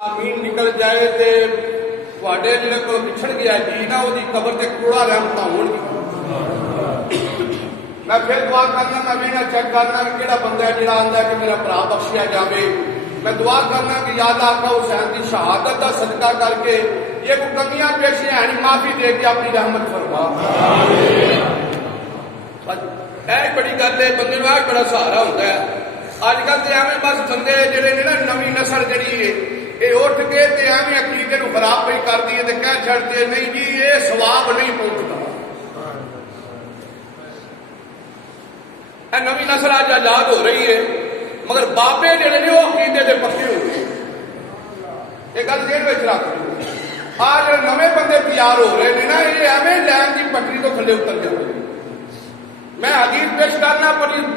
آمین نکل جائے تے تواڈے جڑے کول پچھڑ گیا جی نا وہ قبر تے کروڑا رحمتاں ہون گی۔ میں پھر دعا کرنا، میں بھی نہ چیک کرنا کہ کہڑا بندہ ہے جڑا آندا ہے کہ میرا بھرا بخشیا جاوے۔ میں دعا کرنا کہ یا اللہ آقا حسین کی شہادت کا صدقہ کر کے یہ کوئی کمیاں پیشیاں ہیں معافی دے کے اپنی رحمت فرما۔ یہ بڑی گل ہے، بندے میں بڑا سہارا ہوتا ہے۔ اج کل تو ایویں بس بندے جڑے نے نا نویں نسل جڑی ہے یہ اٹھ کے ایویں عقیدے نو خراب پہ کر دی ہے، کہہ چڑھتے نہیں جی یہ ثواب نہیں پہنچتا۔ نویں نسل اج آزاد ہو رہی ہے مگر بابے جڑے نے وہ عقیدے دے پکے ہو گئے۔ یہ گل دیر میں رکھ لو، آ جڑے نویں بندے تیار ہو رہے ہیں نا یہ ایویں لین کی پٹری تو تھلے اتر جاتے ہیں۔ میں حدیث پیش کرنا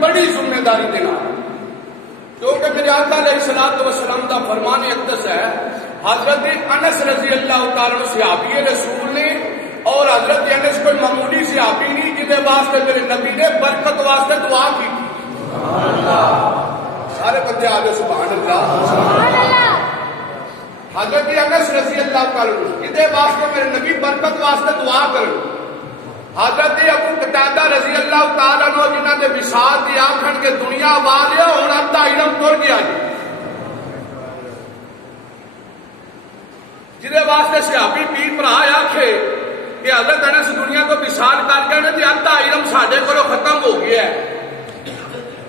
بڑی ذمہ داری دینا، کیونکہ میرے آقا علیہ الصلوۃ والسلام کا فرمان اقدس ہے۔ حضرت انس رضی اللہ تعالیٰ عنہ صحابی رسول نے، اور حضرت انس کوئی معمولی صحابی نہیں جہدے واسطے میرے نبی نے برکت واسطے دعا کی۔ سارے بندے آگے سبحان اللہ۔ حضرت انس رضی اللہ تعالیٰ عنہ جہدے واسطے میرے نبی برکت واسطے دعا کرن۔ حضرت ابو قتادہ رضی اللہ تعالیٰ عنہ جنہاں دے وصال دی آکھن کے دنیا والیا ہن ادھا علم تر گیا جی، جہدے واسطے صحابی پیر بھرا آکھے کہ حضرت انس دنیا کو وصال کر گئے تے ادھا علم ساڈے کولوں ختم ہو گیا ہے،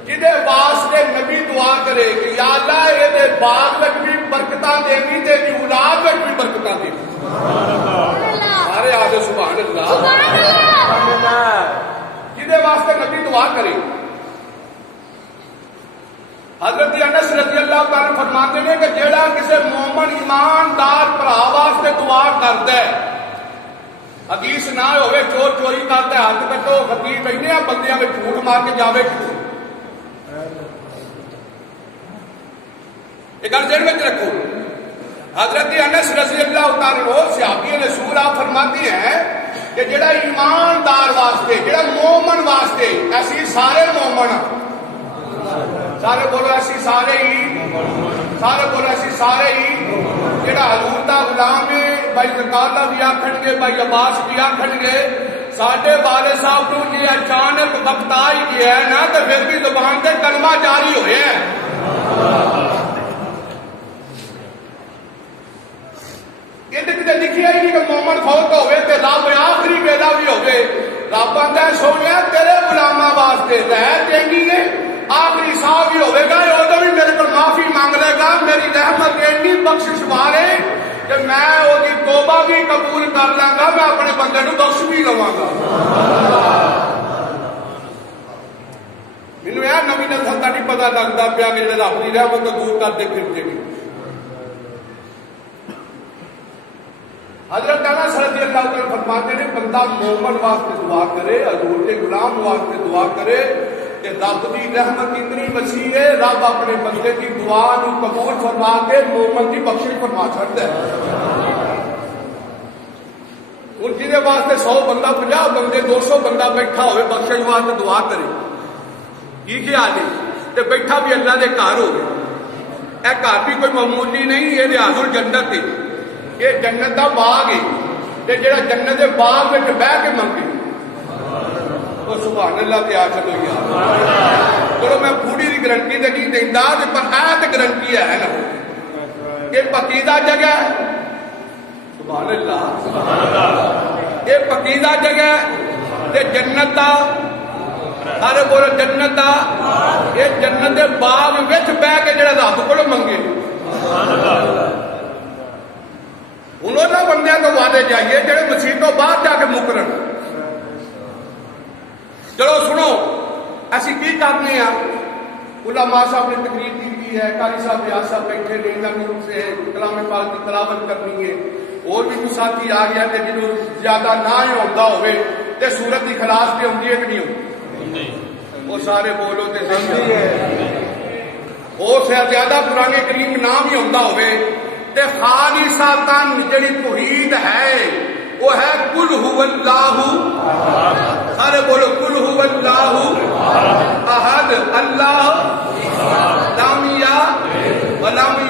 جہدے واسطے نبی دعا کرے کہ یا اللہ اے دے باغ وچ بھی برکتاں دینی تے اولاد وچ بھی برکتاں دینی۔ سارے آگے سبحان اللہ۔ جہدے واسطے نبی دعا کرے۔ حضرت انس رضی اللہ تعالیٰ فرماتے ہیں کہ جیڑا کسی مومن ایماندار بھرا واسطے دعا کرتا ہے، حدیث نہ ہوئے چور چوری کرتا ہے ہاتھ کٹو، خطیب اینے بندیاں میں جھوٹ مار کے جاوے کیوں؟ ایک گل ذہن میں رکھو، حضرت انس رضی اللہ تعالیٰ عنہ صحابی رسول آپ فرماتے ہیں کہ جڑا ایماندار واسطے، جڑا مومن واسطے، ایسی سارے مومن، سارے بولو ایسی سارے ہی، سارے بولو ایسی سارے ہی، جڑا حضور دا غلام ہے بھائی زکالا بھی آکھن گے، بھائی عباس بھی آکھن گے، ساڈے والد صاحب کو یہ اچانک وقت آ ہی گیا ہے نا تو پھر بھی زبان سے کلمہ جاری ہوئے ہیں۔ یہ لکھیا ہی نہیں کہ مومن فوت ہوئے تے رب آخری ویلا بھی ہوئے۔ رب آندا ہے سونیا تیرے غلاماں واسطے رحمت دینی ہے، آخری سال بھی ہوئے گا ادو بھی میرے کو معافی مانگ لے گا، میری رحمت اینی بخشش مارے کہ میں وہ توبہ بھی قبول کر لاں گا، میں اپنے بندے نو بخش بھی لواں گا۔ مینوں یہ نویں نسل کا نہیں پتا لگتا پیا کہ جڑے رب کی رحمت کو دور کرتے پھرتے نہیں۔ حضرت انس رضی اللہ تعالیٰ فرماتے ہیں بندہ مومن واسطے دعا کرے، حضور کے غلام واسطے دعا کرے کہ رب کی رحمت اتنی وسیع ہے، رب اپنے بندے کی دعا نو قبول فرما کے مومن کی بخشش فرما چھڑتا ہے۔ ان جہدے واسطے 100 بندہ 50 بندے 200 بندہ بیٹھا ہوئے بخشش واسطے دعا کرے، کی خیال ہے تے بیٹھا بھی اللہ دے گھر ہوئے۔ اے گھر بھی کوئی معمولی نہیں، یہ ریاض الجنت ہے، یہ جنت دا باغ ہے، تے جڑا جنت دے باغ وچ بیٹھ کے منگے وہ سبحان اللہ تے آ چلو یار۔ چلو میں پوری دی گارنٹی تے نہیں دیندا پر اے تے گارنٹی ہے نا کہ پکیزہ جگہ ہے، سبحان اللہ سبحان اللہ، یہ پکیزہ جگہ ہے تے جنت دا، سارے بولو جنت دا، یہ جنت دے باغ وچ بیٹھ کے جڑا رب کولوں منگے۔ انہوں بندیاں تو وعدے چاہیے جڑے مسیح تو باہر جا کے مکرن۔ چلو سنو اسی کی کرنے ہیں، علماء صاحب نے تقریر کی ہے، قاری صاحب ریاض صاحب بیٹھے نے، انہوں سے کلام پاک کی تلاوت کرنی ہے، اور بھی کچھ ساتھی آ گیا تے جنہوں زیادہ نہ ہی ہوتا ہوئے تے سورت کی خلاص پہ ہوتی ہے کہ نہیں ہوتی؟ وہ سارے بولو تے صحیح ہے، وہ سے زیادہ قرآن کریم نام ہی ہوتا ہوئے تے خالصتاً جڑی توحید ہے وہ ہے قل هو اللہ، سارے بولو قل هو اللہ احد اللہ لم یلد ولم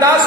10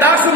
10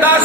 10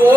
2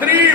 30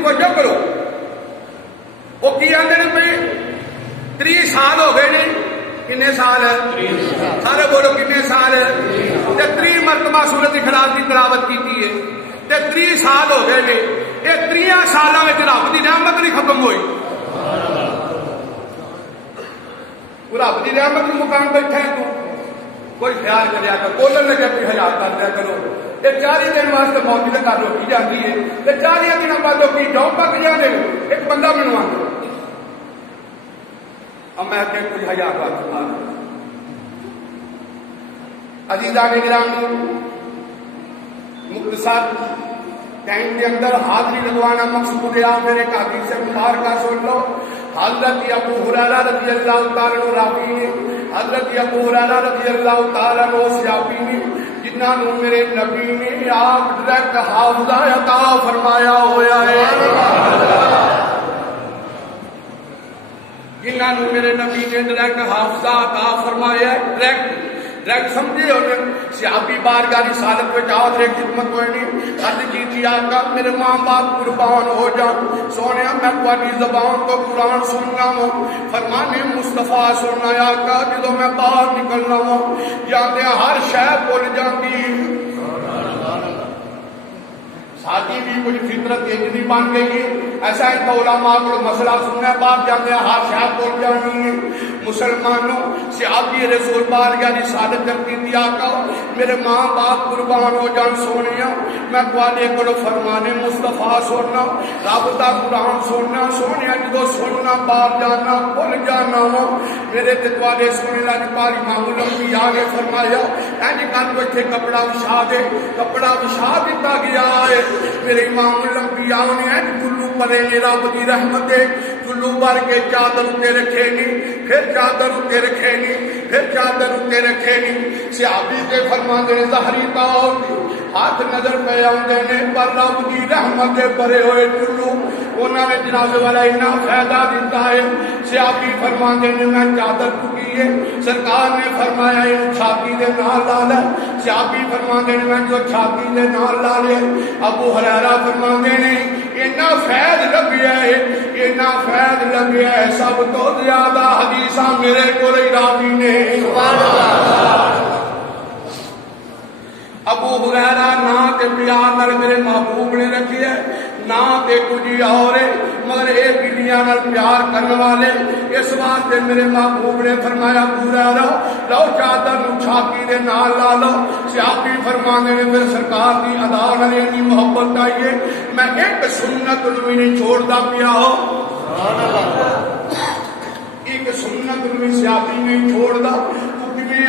توجہ کرو وہ کی آتے ہیں بھائی 30 سال ہو گئے نے کنے سال سارے بولو کنے سال 30 مرتبہ سورت اخلاص کی تلاوت کی ہے 30 سال ہو گئے نے یہ 30 سالوں میں رب کی رحمت نہیں ختم ہوئی رب کی رحمت کے مقام بیٹھا ہے تو کوئی خیال کریا کر بولن لگے کوئی ہزار کر دیا کرو یہ 40 دن واسطے موتی کے گھر روکی جاتی ہے 40 دنوں بعد روکی جاؤ پک جانے ایک بندہ منو آتا اب میں کہ کوئی ہزار بات سنا عزیزان گرامی مختصر ٹائم کے اندر حاضری لگوانا مقصود ہے پھر ایک حدیث مبارکہ سن لو حضرت ابو ہریرہ رضی اللہ تعالیٰ عنہ راوی نے حضرت ابو ہریرہ رضی اللہ تعالیٰ عنہ صحابی نے جنہاں نو میرے نبی نے آپ ڈائریکٹ حافظہ عطا فرمایا ہوا ہے جنہاں نو میرے نبی نے ڈائریکٹ حافظہ عطا فرمایا ہے ڈائریکٹ سمجھے ہونے صحابی بارگاہ رسالت میں جاؤ ایک خدمت ہوئے نہیں عرض کی تھی آقا میرے ماں باپ قربان ہو جان سونے میں تمہاری زبان تو قرآن سننا ہوں فرمانے مصطفیٰ سننا آقا جدو میں باہر نکلنا ہوں جانے ہر شے بھول جاتی ساتھی بھی کچھ فطرت ایجنی بن گئی ایسا ہے کہ علماء کو مسئلہ سننا باپ جانے ہر شے بھول جانی ہے مسلمانوں صحابی رسول بارگاہ رسالت کرتی تھی آقا میرے ماں باپ قربان ہو جان سونیا میں تواڈے کولوں فرمانے مصطفیٰ سننا رب دا قرآن سننا سونیا جدو سننا باپ جانا بھول جانا میرے تے تواڈے سونے لاج پال امام الانبیاء نے فرمایا اینج کر کو ایتھے کپڑا وچھا دے کپڑا وچھا دتا گیا ہے میرے امام الانبیاء نے اینج کلو پرے رب دی رحمت ہے کلو بھر کے چادر تے رکھے نہیں پھر چادر اتنے رکھے نہیں پھر چادر اتنے رکھے نہیں صحابی کے فرماندے نے ظاہری طور ہاتھ نظر پہ آتے ہیں پر رب کی رحمت دے بھرے ہوئے چلو انہوں نے جناب والا اتنا فائدہ دیتا ہے صحابی فرماندے نے میں چادر چکی ہے سرکار نے فرمایا یہ چھاتی دے نال لا لے صحابی فرماندے نے میں جو چھاتی دے نال لا لے ابو ہریرہ فرماندے نے اتنا فیض لگیا ہے اتنا فیض لگیا ہے سب تو زیادہ حدیثاں میرے کو راوی نے سبحان اللہ ابو ہریرہ نا تے پیار نال میرے محبوب نے رکھی ہے نا تے کچھ اور مگر اے بلیاں نال پیار کرنے والے اس واسطے میرے محبوب نے فرمایا ابو ہریرہ لو چادر نو چھاتی دے نال لا لو صحابی فرماندے نے پھر سرکار دی ادا نال اتنی محبت آئی ہے میں ایک سنت نو نہیں چھوڑدا پیا ہو سبحان اللہ ایک سنت نو صحابی نہیں چھوڑدا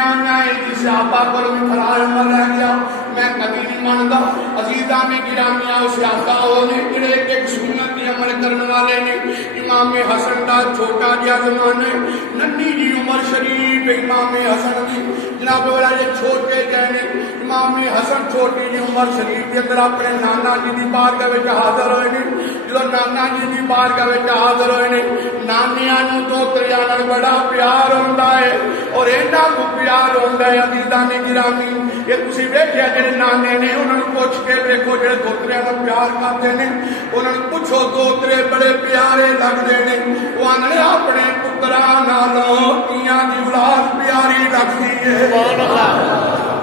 آنا ہے کہ صحابہ پر بھی فرار عمر رہ گیا میں کبھی نہیں مانتا عزیزاں میں گرامیاں صحابہ ہونے جڑے ایک سنت کی عمل کرنے والے نے امام حسن کا چھوٹا جہا زمانے ننھی جی عمر شریف امام حسن کی جناب والا یہ چھوٹے جہنے امام حسن چھوٹی جی عمر شریف کے اندر اپنے نانا جی کی بارگاہ وچ حاضر ہوئے نے جدو نانا جی کی بارگاہ وچ حاضر ہوئے نے نانیاں نوں دوتریاں نال بڑا پیار ہوندا ہے اور اینا کو پیار ہوندا ہے عزیزاں نے گرامی یہ تسی ویکھیا جڑے نانے نے انہاں نوں پوچھ کے دیکھو جڑے دوتریاں نال پیار کرتے نے انہاں نوں پوچھو دوترے بڑے پیارے لگدے نے وہ آندے اپنے پتراں نالوں تیاں دی اولاد پیاری لگدی ہے سبحان اللہ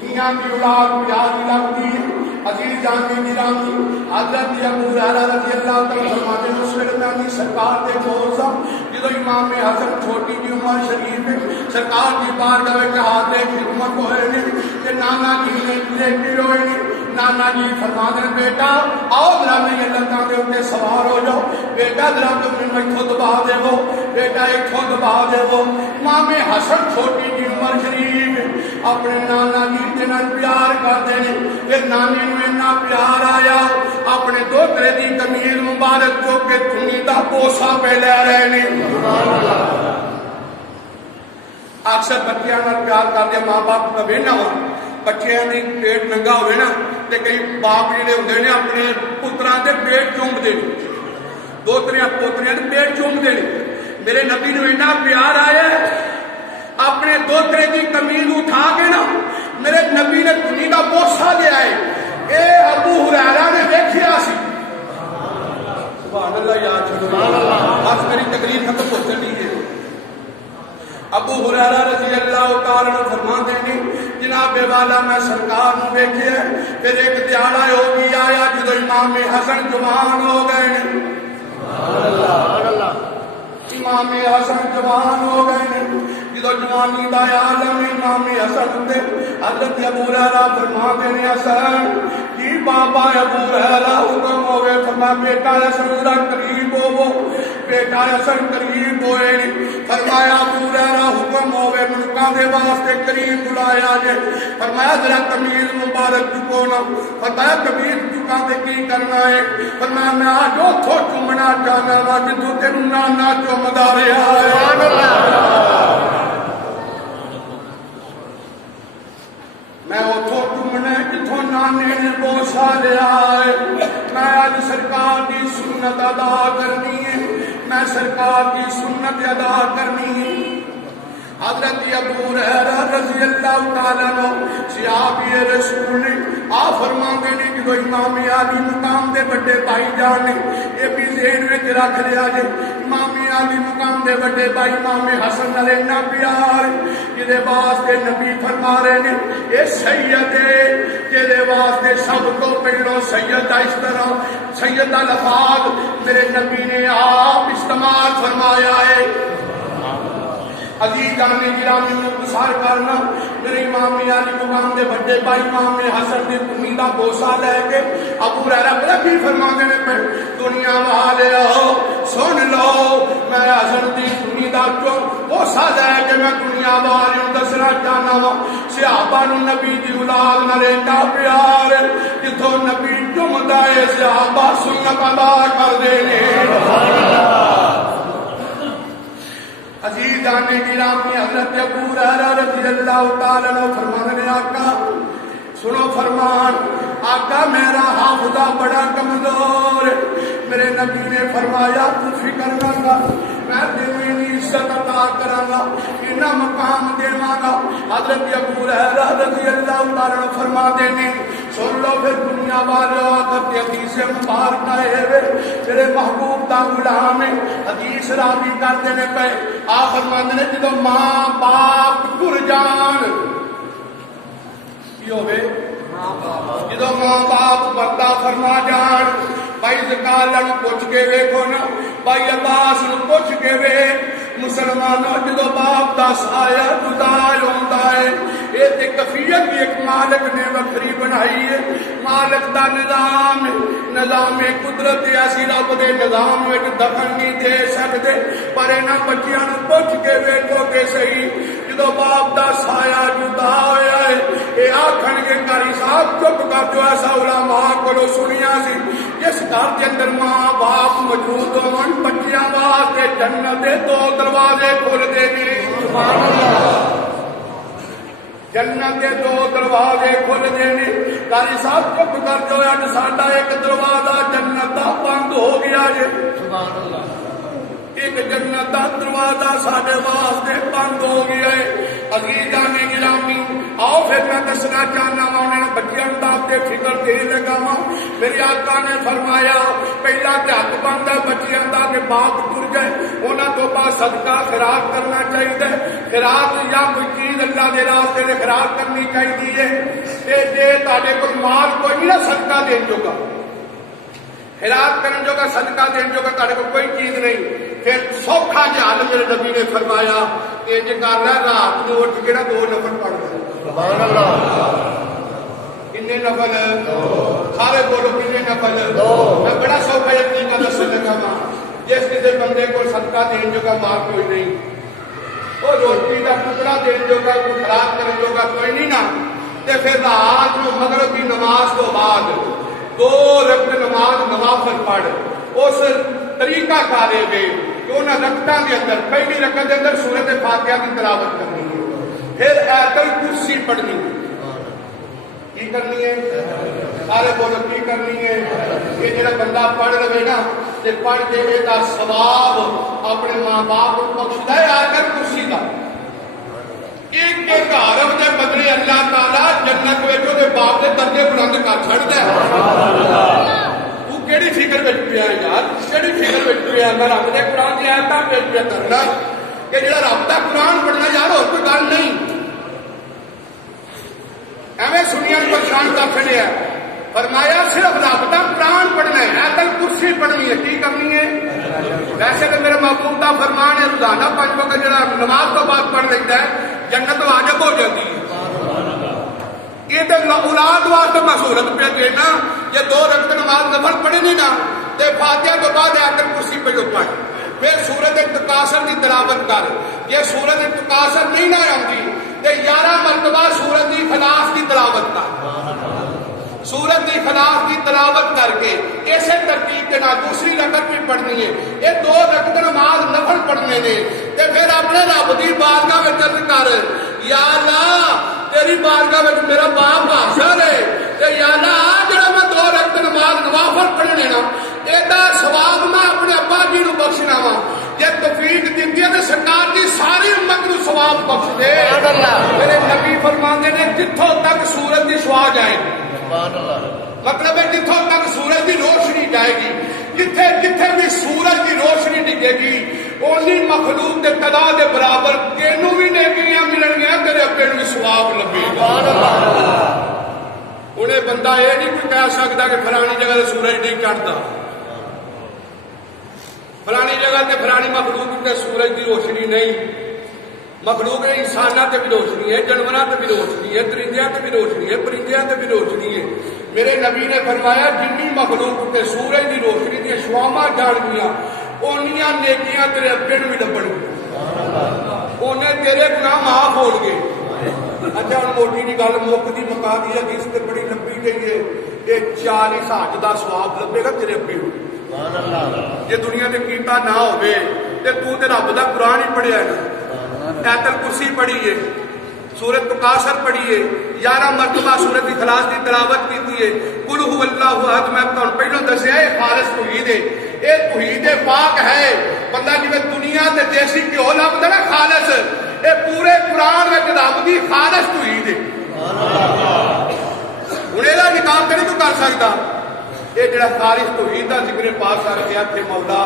تیاں دی اولاد پیاری لگدی ہے عزیز جانی گرامی حضرت ابو ہریرہ رضی اللہ تعالیٰ فرماتے ہیں مسلمانی سرکار دے دور سا جدو امام حسن چھوٹی جی عمر شریف سرکار کی بارگاہ وچ حاضر خدمت ہوئے نے کہ نانا جی نے لیٹے ہوئے نے نانا جی فرماتے ہیں بیٹا آؤ ذرا میری لتاں دے اوپر سوار ہو جاؤ بیٹا ذرا تم میتھوں دبا دیو بیٹا ایتھوں دبا دیو امام حسن چھوٹی جی عمر شریف اپنے نانا جی دے نال پیار کرتے ہیں کہ نانے نوں اتنا پیار آیا اپنے دوترے دی قمیض مبارک جو کہ تھنی دا بوسا پہ لے رہے نے اکثر بچیاں نال پیار کرتے ماں باپ کا وینا ہو بچیاں دی پیٹ ننگا ہوئے نا تے کئی باپ جڑے ہوندے نے اپنے پتراں دے پیٹ چومدے نے دوتریاں پوتریاں دے پیٹ چومدے نے میرے نبی نوں اتنا پیار آیا اپنے دوترے دی قمیض اٹھا کے نا میرے نبی نے تھنی دا بوسا لے آئے اے ابو ہریرہ نے دیکھیا سی ابو ہریرہ رضی اللہ تعالی عنہ فرماتے ہیں جناب والا میں سرکار نو ویکھیا پھر ایک دیہڑا ہو گیا آیا جدو امام حسن جوان ہو گئے امام حسن جوان ہو گئے جدو جوانی دا عالم امام حسن تے حضرت ابو ہریرہ فرماتے ہیں حسن کی بابا ابو ہریرہ حکم ہوئے فرما بیٹا حسن ذرا قریب ہو بیٹا حسن قریب ہوئے فرمایا ابو ہریرہ حکم ہوئے ملکاں دے واسطے قریب بلایا جے فرمایا ذرا قمیض مبارک چکو نا فرمایا قمیض چکا تے کی کرنا ہے فرمایا میں آج اوتھوں چومنا چاہنا وا جدوں تینوں نانا چومدا رہیا ہے سبحان اللہ میں اتوں چومنا جتوں نانے نے بوسا لیا ہے میں اج سرکار کی سنت ادا کرنی ہے میں سرکار کی سنت ادا کرنی ہے حضرت ابو ہریرہ رضی اللہ تعالیٰ عنہ صحابی رسول نے آ فرماندے نے جدو امام علی مقام دے بڑے بھائی جان نے یہ بھی ذہن وچ رکھ لیا جے امام علی مقام دے بڑے بھائی امام حسن نال اتنا پیار جدے واسطے نبی فرما رہے نے اے سید جدے واسطے سب تو پہلو سید دا اس طرح سید دا لفظ میرے نبی نے آپ استعمال فرمایا ہے عزیز جانے گرامی میں گزار کرنا میرے امام علی مقام دے بڑے بھائی امام حسن دی کمی دا بوسا لے کے ابو ہریرہ پتہ کی فرماندے نے پہ دنیا والےو سن لو میں حسن دی کمی دا بوسا لے کے میں دنیا والیوں دسنا چاہنا وا صحابہ نو نبی دی اولاد نال ایڈا پیار جتھوں نبی چومدا ہے صحابہ سنت ادا کردے نے سبحان اللہ عزیز جانے گرامی حضرت ابو ہریرہ رضی اللہ تعالیٰ عنہ فرمانے آقا سنو فرمان آقا میرا حافظہ بڑا کمزور میرے نبی نے فرمایا تو فکر نہ کر میں تیری عزت عطا کراں گا اتنا مقام دیواں گا حضرت ابو ہریرہ رضی اللہ تعالیٰ عنہ فرماتے ہیں سن لو پھر دنیا والو آخر حدیث مبارک ہے میرے محبوب دا غلام حدیث راوی کرتے نے پے آخر مند نے جدو ماں باپ ٹر جان کی ہوئے جدو ماں باپ پردہ فرما جان بھائی زکالہ نو پوچھ کے ویکھو نا بھائی عباس نو پوچھ کے ویکھ مسلمانوں جدو باپ دا سایہ جدا ہوندا ہے یہ تے کفیت بھی ایک مالک نے وکری بنائی ہے مالک دا نظام نظام قدرت ایسی رب دے نظام وچ دخل نہیں دے سکدے پر انہاں بچیاں نو پوچھ کے ویکھو کہ صحیح جدو باپ دا سایہ جدا ہویا ہے اے آکھن گے قاری صاحب چپ کر جو ایسا علماء کولو سنیا سی جس گھر کے اندر ماں باپ موجود ہون بچیاں واسطے جنت دے دو دروازے کھول دے گی سبحان اللہ جنت کے دو دروازے کھل دینے قاری صاحب چپ کر جو اج ساڈا ایک دروازہ جنت دا بند ہو گیا جے سبحان اللہ ایک جنت دا دروازہ ساڈے واسطے بند ہو گیا ہے عزیزان گرامی آؤ پھر میں دسنا چاہنا وا انہاں بچیاں دا تے فکر دے لگا وا میرے آقا نے فرمایا پہلا تے حق بندا بچیاں دا کہ باپ ٹر گئے انہاں تو بعد صدقہ خیرات کرنا چاہیے خیرات یا کوئی چیز اللہ دے راستے تے خیرات کرنی چاہیے تے جے تہاڈے کول مال کوئی نہیں صدقہ دین جوگا خیرات کرن جوگا صدقہ دین جوگا تہاڈے کول کوئی چیز نہیں پھر سوکھا جہا حال میرے نبی نے فرمایا کہ جے کر لے رات نو اٹھ کے نا 2 نفل پڑھ لے سبحان اللہ کنے نفل سارے بولو کنے نفل میں بڑا سوکھا یقین کا دسن لگا وا جس کسی بندے کو صدقہ دین جوگا مال کوئی نہیں وہ روٹی کا ٹکڑا دین جوگا کوئی خراب کرنے جوگا کوئی نہیں نا تے پھر رات نو مغرب کی نماز تو بعد 2 رکعت نماز نوافل پڑھ اس طریقہ کارے میں کہ انہاں رکعتاں دے اندر پہلی رکعت دے اندر سورۃ فاتحہ کی تلاوت کرنی ہے پھر آیت الکرسی پڑھنی ہے کی کرنی ہے سارے بولو کی کرنی ہے یہ جڑا بندہ پڑھ لے نا تے پڑھ کے دا ثواب اپنے ماں باپ کو بخشدا ہے آیت الکرسی دا ایک کے گھر دے بدلے اللہ تعالی جنت وچ دے باپ دے درجے بلند کر چھڑدا ہے سبحان اللہ کیڑی فکر وچ پیا یار کیڑی فکر وچ پیا میں رب دے قرآن دی آیتاں وچ پیا کرنا کہ جڑا رب دا قرآن پڑھنا یار اور کوئی گل نہیں ایویں سنیا پریشان کر چڑیا فرمایا صرف رب دا قرآن پڑھنا ہے آیت الکرسی پڑھنی ہے کی کرنی ہے ویسے تو میرے محبوب دا فرمان ہے روزانہ 5 وقت جڑا نماز تو بعد پڑھ لیتا ہے جنت واجب ہو جاتی ہے یہ تو اولاد واسطے میں سہولت پہ دینا یہ 2 رکعت نماز نفل پڑھے نہیں نا تے فاتحہ تو بعد آیت الکرسی پڑھو پڑھ پھر سورۃ التکاثر کی تلاوت کر یہ سورۃ التکاثر نہیں نہ آتی تے 11 مرتبہ سورۃ اخلاص کی تلاوت کر سورت اخلاص کی تلاوت کر کے ایسے ترتیب کے نال دوسری رکعت بھی پڑھنی ہے یہ 2 رکعت نماز نفل پڑھنے نے تے پھر اپنے رب دی بارگاہ وچ عرض کر یا اللہ تیری بارگاہ وچ میرا باپ حاضر ہے تے یا اللہ جڑا میں 2 رکعت نماز نوافل پڑھنے نا ایدا ثواب میں اپنے ابا جی نو بخشنا وا جے توفیق دتی تے سرکار دی ساری امت نو ثواب بخش دے میرے نبی فرماندے نے جتھوں تک سورج دی شعاع جائے مطلب ہے جتوں تک سورج کی روشنی جائے گی جتھے جتھے بھی سورج کی روشنی ڈگے گی اونی مخلوق کے تعداد کے برابر تینوں بھی نیکیاں ملن گیا تیرے ابے نو ثواب لبے گا انہیں بندہ یہ نہیں کوئی کہہ سکتا کہ فلانی جگہ سے سورج نہیں چڑھتا فلانی جگہ تے فلانی مخلوق تے سورج کی روشنی نہیں مخلوق ہے انسانوں تے بھی روشنی ہے جانوراں تے بھی روشنی ہے درندیاں تے بھی روشنی ہے پرندیاں تے بھی روشنی ہے میرے نبی نے فرمایا جنی مخلوق تے سورج کی روشنی دی شعاواں جان گیاں اونیاں نیکیاں تیرے اگے نوں بھی لبن گیاں اونے تیرے گناہ معاف ہون گے اچھا ہن موٹی جی گل مکدی مکا دی حدیث تے بڑی لمبی گئی ہے یہ 40 حج دا ثواب لبے گا تیرے اگے سبحان اللہ جے دنیا تے کیتا نہ ہوے تے تو تے رب دا قرآن ہی پڑھیا ہے آیت الکرسی پڑھیے سورۃ التکاثر پڑھیے 11 مرتبہ سورۃ اخلاص کی تلاوت کیتی ہے قل هو اللہ احد میں تھانوں پہلو دسیا ہے خالص توحید ہے یہ توحید پاک ہے بندہ جویں دنیا تے دیسی گھیو لبدا نا خالص یہ پورے قرآن وچ رب دی خالص توحید ہے ہن ਇਹਦਾ نکال نہیں تو کر سکتا یہ جڑا خالص توحید دا ذکر پاک کر کے کہ مولا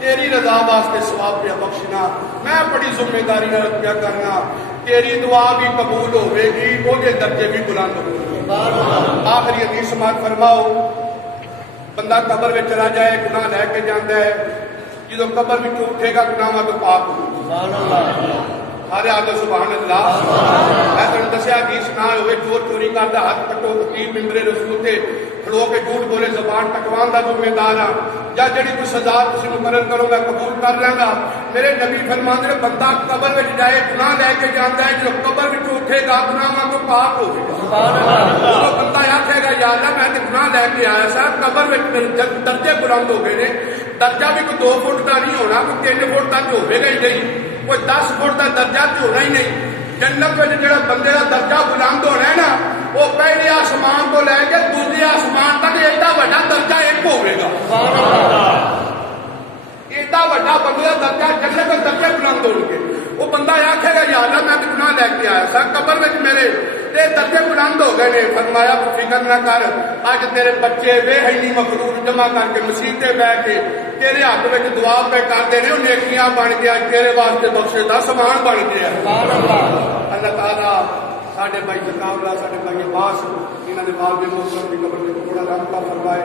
تیری رضا واسطے ثواب پہ بخشنا میں بڑی ذمہ داری نال پیا کرنا تیری دعا بھی قبول ہوے گی وہ درجے بھی بلند ہوں گے آخری حدیث سماعت فرماؤ بندہ قبر میں چلا جائے گناہ لے کے جانا ہے جدو قبر میں اٹھے گا گناہاں تو پاک ہو سارے آدھو سبحان اللہ میں تمہیں دسیا حدیث نہ ہوئے چور چوری کرتا ہاتھ کٹو تقریب ممبر رسول تے کھلو کے جھوٹ بولے زبان ٹکوان دا ذمہ دار ہاں یا جڑی کوئی سزا تسی مقرر کرو میں قبول کر لوں گا میرے نبی فرماندے نے بندہ قبر وچ جائے گناہ لے کے جاندا ہے جب قبر وچ اٹھے گا گناہاں تو پاک ہو جائے گا سبحان اللہ وہ بندہ آکھے گا یا اللہ میں تے گناہ لے کے آیا سا قبر وچ درجے بلند ہو گئے نے درجہ بھی کوئی 2 فٹ دا نہیں ہونا کوئی 3 فٹ تک ہوے گا ہی نہیں کوئی 10 فٹ کا درجہ تو ہونا ہی نہیں جنت میں جڑا بندے کا درجہ بلند ہونا ہے نا وہ پہلے آسمان کو لے کے دوسرے آسمان تک ایڈا بڑا درجہ ایک ہوئے گا ایڈا بڑا بندے کا درجہ جنت میں درجے بلند ہو گے وہ بندہ آکھے گا یا اللہ میں تو گناہ لے کے آیا سا قبر میں میرے تے درجے بلند ہو گئے نے فرمایا فکر نہ کر اج تیرے بچے بے حیلی مخلوق جمع کر کے مسیتے بیٹھ کے تیرے ہاتھ میں دعا پہ کرتے ہیں نیکیاں بن گیا تیرے واسطے بخشے دا سامان بن گیا اللہ تعالیٰ ساڈے بھائی زکاولا ساڈے بھائی عباس انہاں دے والد محترم دی قبر تے بڑا رحمت فرمائے